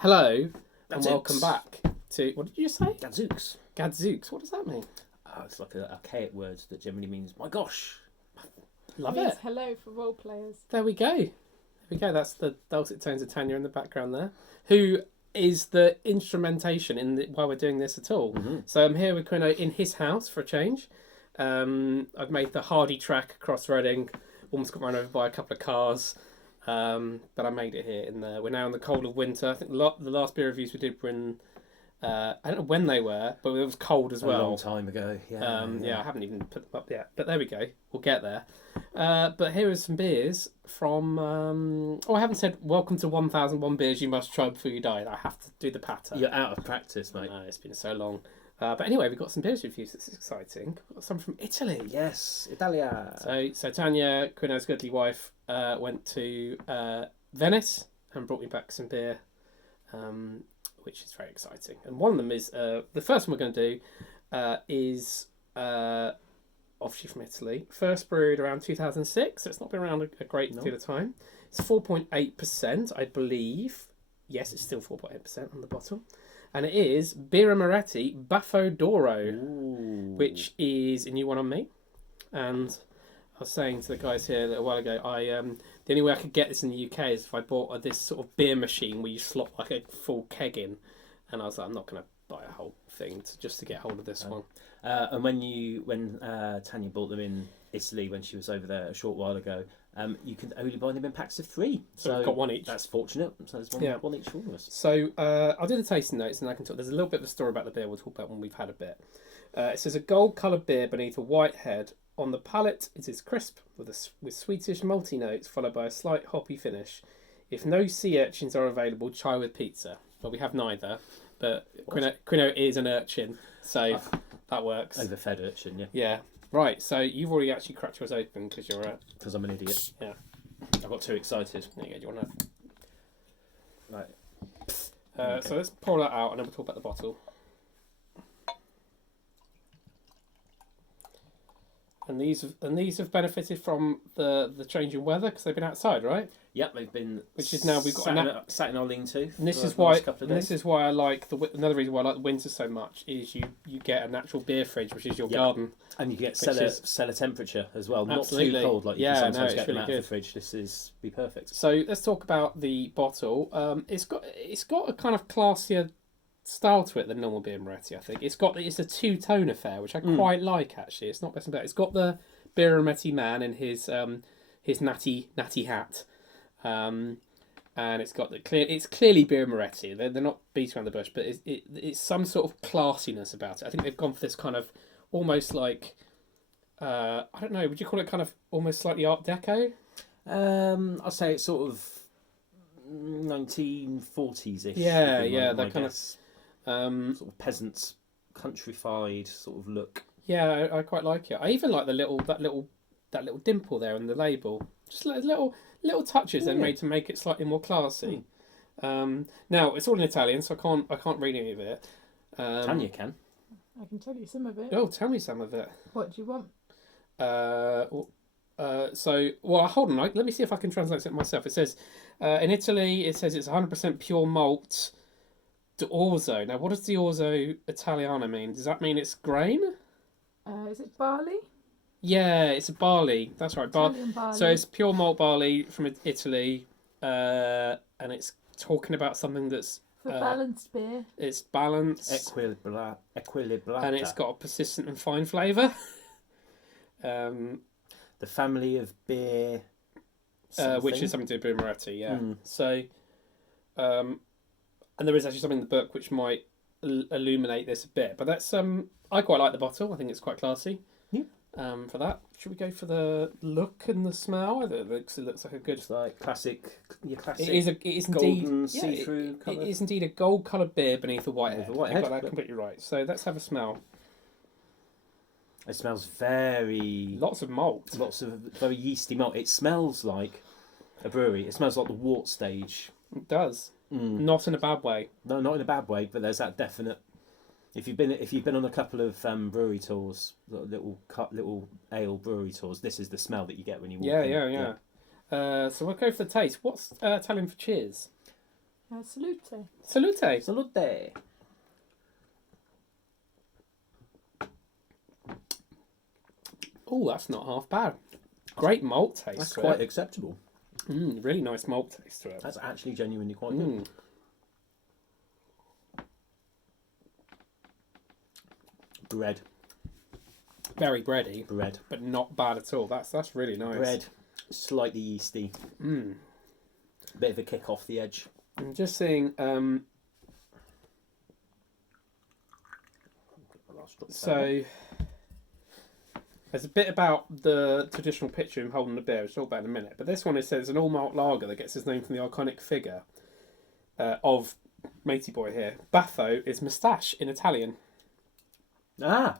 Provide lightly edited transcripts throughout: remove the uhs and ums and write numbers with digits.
Hello and Gadzooks. welcome back to, what did you say? Gadzooks. Gadzooks, what does that mean? It's like an archaic word that generally means, my gosh. Love Means it. hello for role players. There we go. There we go. That's the dulcet tones of Tanya in the background there, who is the instrumentation while we're doing this at all. Mm-hmm. So I'm here with Quino in his house for a change. I've made the Hardy track across Reading. Almost got run over by a couple of cars. But I made it here. We're now in the cold of winter. I think the last beer reviews we did were in... I don't know when they were, but it was cold as well. A long time ago, yeah. I haven't even put them up yet. But there we go. We'll get there. But here are some beers from... I haven't said, welcome to 1001 beers you must try before you die. I have to do the patter. You're out of practice, mate. It's been so long. But anyway, we've got some beers reviews. This is exciting. We've got some from Italy. Yes, Italia. So Tanya, Quino's goodly wife, went to Venice and brought me back some beer, which is very exciting. And one of them is the first one we're going to do is obviously from Italy. First brewed around 2006, so it's not been around a great deal of time. It's 4.8%, I believe. Yes, it's still 4.8% on the bottle. And it is Birra Moretti Baffo d'Oro, which is a new one on me. And I was saying to the guys here a little while ago, the only way I could get this in the UK is if I bought this sort of beer machine where you slot like a full keg in. And I was like, I'm not going to buy a whole thing just to get hold of this one. And when Tanya bought them in Italy when she was over there a short while ago, you can only buy them in packs of 3. So we've got one each. That's fortunate. So there's one each for all of us. So I'll do the tasting notes and I can talk. There's a little bit of a story about the beer we'll talk about when we've had a bit. It says a gold-coloured beer beneath a white head. On the palate, it is crisp with sweetish malty notes followed by a slight hoppy finish. If no sea urchins are available, try with pizza. Well, we have neither, but Quino is an urchin, so that works. Overfed urchin, yeah. Yeah. Right, so you've already actually cracked yours open because you're a... Because I'm an idiot. Yeah. I got too excited. There you go, do you want to... Right. Okay. So let's pour that out and then we'll talk about the bottle. And these have benefited from the change in weather because they've been outside, right? Yep, they've been. Which is now we've got sat in our lean-to. And this is why. This is why I like another reason why I like the winter so much is you get a natural beer fridge, which is your garden, and you get cellar temperature as well. Absolutely. Not too cold like you can sometimes get them really out of the fridge. This is be perfect. So let's talk about the bottle. It's got a kind of classier style to it than normal beer Moretti. I think it's a two-tone affair, which I quite like actually. It's not best and bad. It's got the Birra Moretti man in his natty hat. And it's got it's clearly Birra Moretti. They're not beating around the bush, but it's some sort of classiness about it. I think they've gone for this kind of almost like I don't know. Would you call it kind of almost slightly Art Deco? I'll say it's sort of 1940s-ish. Yeah, that kind of sort of peasants, countrified sort of look. Yeah, I quite like it. I even like that little dimple there in the label. Just little touches they made to make it slightly more classy. Now it's all in Italian, so I can't read any of it. Tanya can. I can tell you some of it. Oh, tell me some of it. What do you want? Hold on. Let me see if I can translate it myself. It says in Italy, it's 100% pure malt d'orzo. Now, what does d'orzo Italiano mean? Does that mean it's grain? Is it barley? Yeah, it's a barley. That's right. Italian barley. So it's pure malt barley from Italy, and it's talking about something that's for balanced beer. It's balanced, equilibrata, and it's got a persistent and fine flavour. The family of beer, which is something to do with Moretti. Yeah. So, and there is actually something in the book which might illuminate this a bit, but that's I quite like the bottle. I think it's quite classy. Yeah. For that, should we go for the look and the smell? It looks like a good. It's like classic. It is golden indeed see-through colour. It is indeed a gold-coloured beer beneath a white head. Got that completely right. So let's have a smell. It smells very. Lots of malt. Lots of very yeasty malt. It smells like a brewery. It smells like the wort stage. It does. Not in a bad way. No, not in a bad way, but there's that definite. If you've been on a couple of brewery tours, little ale brewery tours, this is the smell that you get when you walk in. Yeah. So we'll go for the taste. What's Italian for cheers? Salute. Salute. Salute. Oh, that's not half bad. Great malt taste. That's to quite it. acceptable. Really nice malt taste to it. That's actually genuinely quite good. Mm. Bread. Very bready, Bread. but not bad at all. That's really nice. Bread. Slightly yeasty. Mm. Bit of a kick off the edge. I'm just seeing. So there's a bit about the traditional picture of him holding the beer. We'll talk about in a minute. But this one, it says an all malt lager that gets its name from the iconic figure of Matey Boy here. Baffo is moustache in Italian. Ah,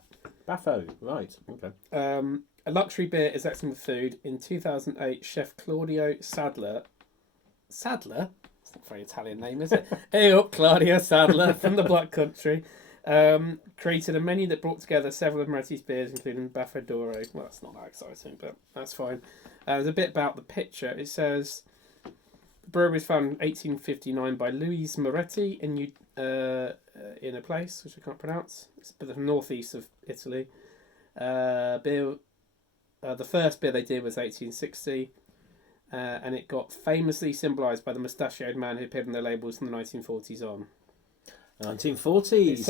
Baffo. Right. Okay. A luxury beer is excellent with food. In 2008, chef Claudio Sadler. Sadler? That's not a very Italian name, is it? Hey up, Claudio Sadler from the Black Country. Created a menu that brought together several of Moretti's beers, including Baffo Doro. Well, that's not that exciting, but that's fine. There's a bit about the picture. It says the brewery was founded in 1859 by Luis Moretti in a place which I can't pronounce. It's a bit of the northeast of Italy. The first beer they did was 1860. And it got famously symbolised by the mustachioed man who appeared on their labels from the 1940s on. 1940s.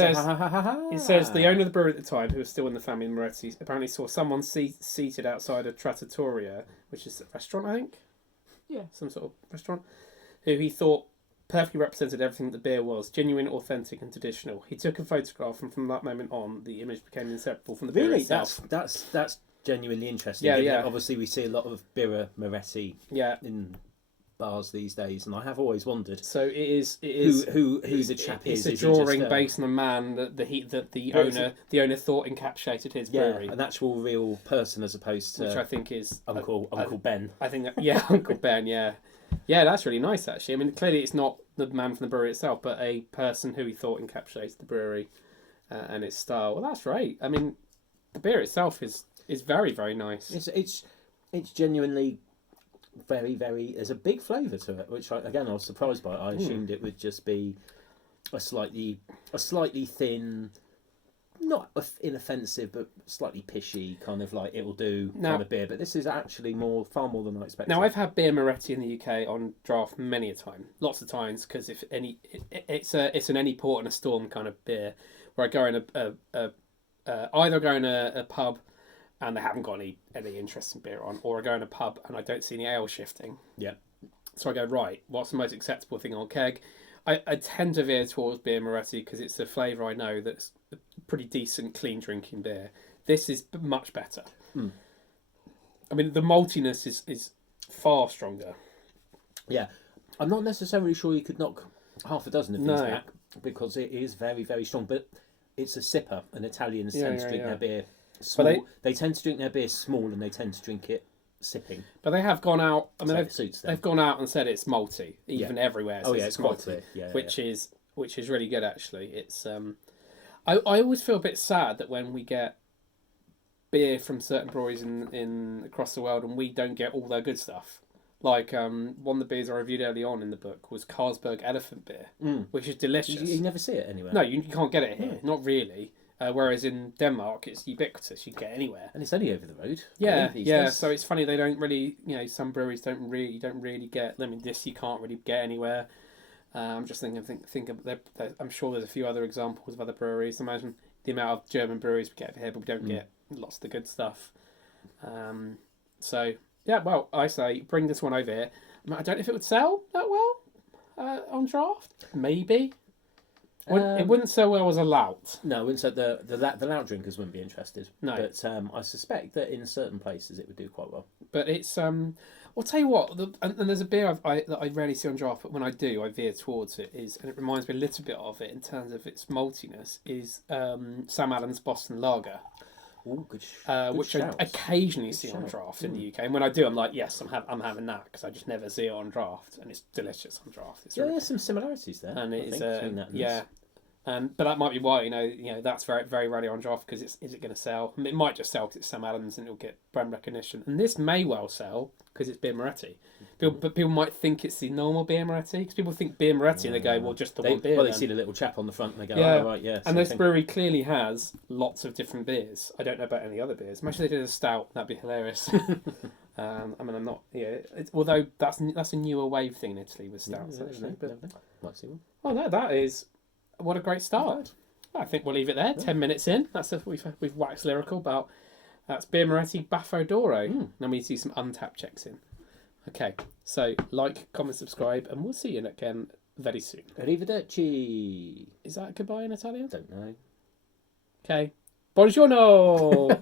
It says the owner of the brewery at the time, who was still in the family Moretti, apparently saw someone seated outside a trattoria, which is a restaurant, I think. Yeah. Some sort of restaurant, who he thought perfectly represented everything that the beer was, genuine, authentic and traditional. He took a photograph, and from that moment on, the image became inseparable from the beer Really? itself. That's genuinely interesting. Yeah, given yeah. that obviously, we see a lot of Birra Moretti in bars these days, and I have always wondered. So it is who the chap is. It's a drawing based on a man that the owner thought encapsulated his brewery. An actual real person as opposed to which I think is Uncle Ben. I think that, Uncle Ben, yeah, that's really nice actually. I mean, clearly it's not the man from the brewery itself, but a person who he thought encapsulated the brewery and its style. Well, that's right. I mean, the beer itself is very, very nice. It's genuinely very, very. There's a big flavour to it, which I was surprised by. I assumed it would just be a slightly thin, not inoffensive, but slightly pishy kind of like it'll do kind of beer. But this is actually far more than I expected. Now I've had beer Moretti in the UK on draft many a time, lots of times, because it's an any port and a storm kind of beer, where I go in either go in a pub and they haven't got any interesting beer on, or I go in a pub and I don't see any ale shifting. Yeah. So I go, right, what's the most acceptable thing on keg? I tend to veer towards beer Moretti because it's a flavour I know that's a pretty decent, clean drinking beer. This is much better. Mm. I mean, the maltiness is far stronger. Yeah. I'm not necessarily sure you could knock half a dozen of these back, because it is very, very strong, but it's a sipper, and Italians tend to drink their beer small. But they tend to drink their beer small, and they tend to drink it sipping. But they have gone out. I mean, so they've gone out and said it's malty, even everywhere. It's malty, malty. Which is really good actually. It's I always feel a bit sad that when we get beer from certain breweries in across the world and we don't get all their good stuff. Like one of the beers I reviewed early on in the book was Carlsberg Elephant Beer, which is delicious. You never see it anywhere. No, you can't get it here. Not really. Whereas in Denmark, it's ubiquitous. You can get it anywhere, and it's only over the road. Yeah. So it's funny they don't really, some breweries don't really get. I mean, this you can't really get anywhere. I'm just thinking. I'm sure there's a few other examples of other breweries. Imagine the amount of German breweries we get over here, but we don't get lots of the good stuff. So yeah, well, I say bring this one over here. I don't know if it would sell that well on draft. Maybe. It wouldn't sell well as a lout. No, it wouldn't sell, the lout drinkers wouldn't be interested. No. But I suspect that in certain places it would do quite well. But it's I'll tell you what, and there's a beer that I rarely see on draft, but when I do, I veer towards it. And it reminds me a little bit of it in terms of its maltiness. Is Sam Adams Boston Lager. Ooh, good which shout. I occasionally see on draft in the UK, and when I do, I'm like, yes, I'm having that because I just never see it on draft, and it's delicious on draft. There's some similarities there. And it is But that might be why that's very very rarely on draft because is it going to sell? I mean, it might just sell because it's Sam Adams and it'll get brand recognition. And this may well sell because it's Beer Moretti. But people might think it's the normal Beer Moretti because people think Beer Moretti and they go, well, just the one beer. Well, they then. see the little chap on the front and they go, Yeah. oh, right, yeah. And this brewery clearly has lots of different beers. I don't know about any other beers. Imagine they did a stout. That'd be hilarious. I mean, I'm not. Yeah, although that's a newer wave thing in Italy with stouts. Actually, but Might see one. oh no, that is what a great start. I think we'll leave it there. 10 minutes in. We've waxed lyrical about. That's Beer Moretti Baffo D'Oro. Now we need to see some untapped checks in. Okay, so like, comment, subscribe, and we'll see you again very soon. Arrivederci. Is that goodbye in Italian? Don't know. Okay. Buongiorno!